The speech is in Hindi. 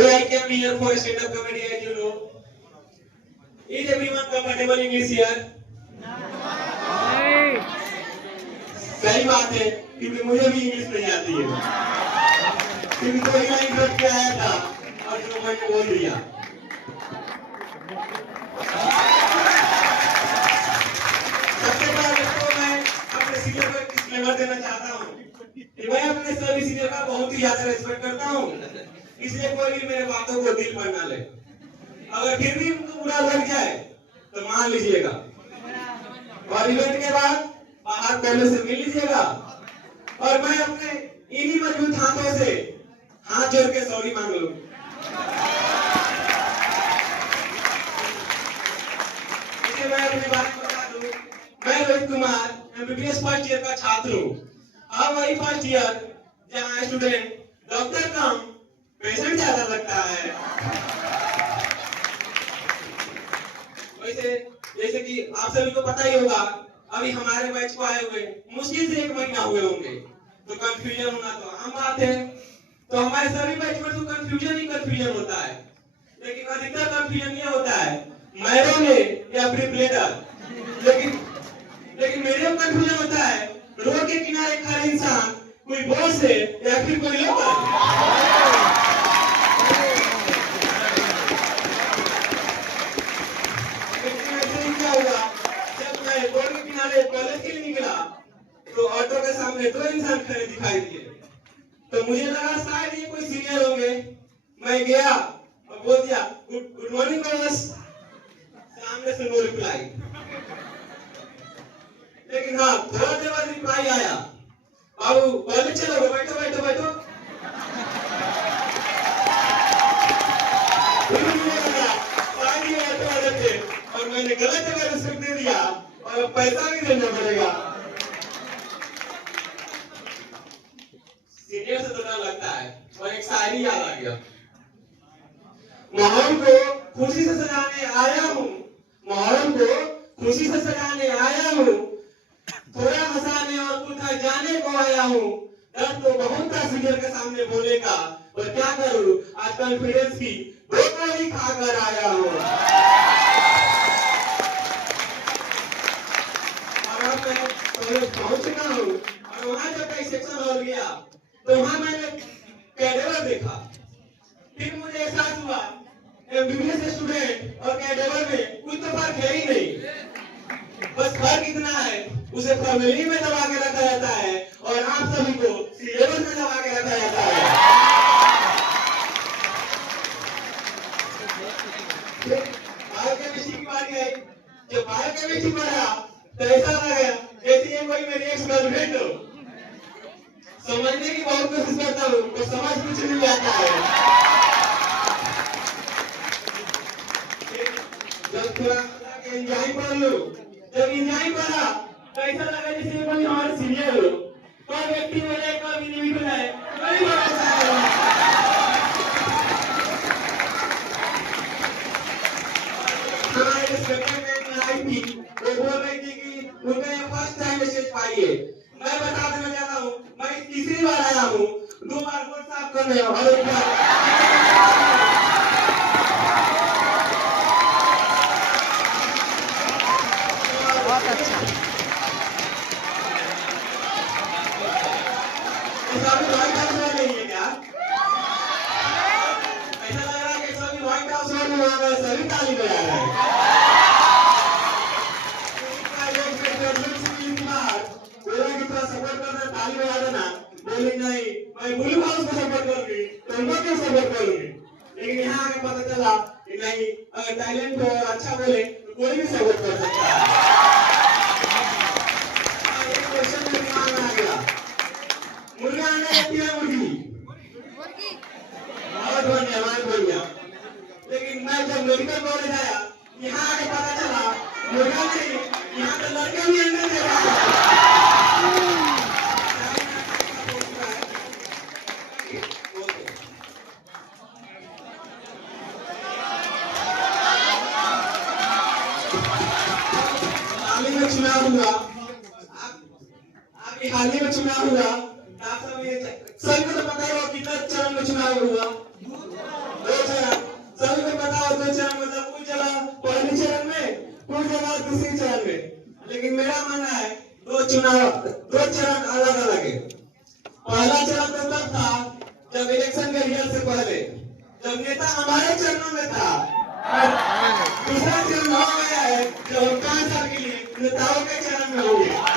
Today I came here for a stand-up comedy, as you know. Is everyone comfortable English here? सही बात है, क्योंकि मुझे भी इंग्लिश नहीं आती है। क्योंकि कोई ना इंग्लिश के आया था और जो मैंने बोल दिया। सबसे पहले तो मैं अपने सीनियर को एक डिस्क्लेमर देना चाहता हूँ कि मैं अपने सभी सीनियर का बहुत ही ज्यादा रिस्पेक्ट करता हूँ, इसलिए कोई भी मेरे बातों को दिल पर ना ले। अगर फिर भी उनको बुरा लग जाए तो मान लीजिएगा, और इवेंट के बाद बाहर पहले से मिल लीजिएगा, और मैं अपने इन्हीं मजबूत हाथों से हाथ जोड़ के सॉरी मांग लूं। इसे मैं अपने बारे में बता दूं, मैं Rohit Kumar MBBS first year का छात्र हूँ। अब वही फर्स्ट ईयर जहाँ स्टूडेंट डॉक्टर कम पेशेंट ज्यादा लगता है। वैसे जैसे कि आप सभी को पता ही होगा, अभी हमारे बैच को आए हुए मुश्किल से 1 महीना हुए होंगे, तो कंफ्यूजन होना तो आम बात है। तो हमारे सभी बैच में तो कंफ्यूजन होता है, लेकिन अधिकतर कंफ्यूजन ये होता है मैरो में या प्रिपरेटर। लेकिन मेरे में कंफ्यूजन होता है रोड के किनारे खड़े इंसान कोई बॉस है या फिर कोई लोकल। कॉलेज के लिए निकला तो ऑटो के सामने 2 इंसान खड़े दिखाई दिए, तो मुझे लगा शायद ये कोई सीनियर होंगे। मैं गया और बोल दिया गुड मॉर्निंग बॉस, सामने से नो रिप्लाई। लेकिन हाँ, थोड़ा देर बाद रिप्लाई आया, बाबू कॉलेज चलोगे? बैठो बैठो बैठो। शायद ये ऑटो वाले थे और मैंने गलत जगह रिस्पेक्ट दे दिया और पैसा भी देना पड़ेगा। सीनियर से तो डर लगता है। और एक शायरी याद आ गया, मुहर्रम को खुशी से सजाने आया हूँ, मुहर्रम को खुशी से सजाने आया हूँ, थोड़ा हंसाने और कुछ जाने को आया हूँ। डर तो बहुत था सीनियर के सामने बोलने का, पर क्या करूँ आज कॉन्फिडेंस की बोतल ही खाकर आया हूँ। पहुंच चुका हूँ और वहां जब कई सेक्शन हो गया तो वहां मैंने कैडेवर देखा। फिर मुझे एहसास हुआ एमबीबीएस स्टूडेंट और कैडेवर में कुछ तो फर्क है ही नहीं। बस फर्क इतना है, उसे फॉर्मेलिटी में दबा के रखा जाता है और आप सभी को सिलेबस में दबा के रखा जाता है। बायोकेमिस्ट्री की बारी आई, जब बायोकेमिस्ट्री पढ़ा तो ऐसा लगा जैसे ये कोई मेरी एक्स गर्लफ्रेंड हो। समझने की बहुत कोशिश करता हूँ तो समझ कुछ नहीं आता है। जब थोड़ा इंजॉय पढ़ लो, जब इंजॉय पढ़ा तो ऐसा लगा जैसे ये कोई हमारे सीनियर हो। कोई व्यक्ति हो जाए, कोई इंडिविजुअल हो जाए, कोई बात नहीं। हमारे सेकंड में आई थी, वो बोल रही थी कि उनका ये फर्स्ट टाइम मैसेज पाई है। मैं बता देना चाहता हूँ, मैं तीसरी बार आया हूँ, 2 बार बोर्ड साफ करने और एक बार बहुत अच्छा। सभी व्हाइट हाउस में नहीं है क्या? ऐसा लग रहा है कि सभी व्हाइट हाउस में वहां गए, सभी ताली बजा रहे हैं। बोली नहीं, मैं ब्लू हाउस को सपोर्ट करूंगी, तो उनको क्यों सपोर्ट करूंगी? लेकिन यहाँ आके पता चला कि नहीं, अगर टैलेंट हो और अच्छा बोले तो कोई भी सपोर्ट कर सकता है। एक क्वेश्चन मेरे दिमाग में आ गया, मुर्गा अंडा देती है मुर्गी? बहुत बढ़िया। लेकिन मैं जब मेडिकल कॉलेज आया, यहाँ आके पता चला मुर्गा नहीं, यहाँ तो लड़के भी अंडे दे रहा है। चुनाव हुआ, अभी हाल ही में चुनाव हुआ, सभी को तो पता है कितना चरण में चुनाव हुआ। 2 दो चरण मतलब कुछ जगह पहले चरण में, कुछ जगह दूसरी चरण में। लेकिन मेरा मानना है दो चरण अलग अलग है। पहला चरण तो तब था जब इलेक्शन के रिजल्ट से पहले, जब नेता हमारे चरणों में था। दूसरा चरण हो गया है जब हम 5 साल के लिए नेताओं के चरण में हो गए।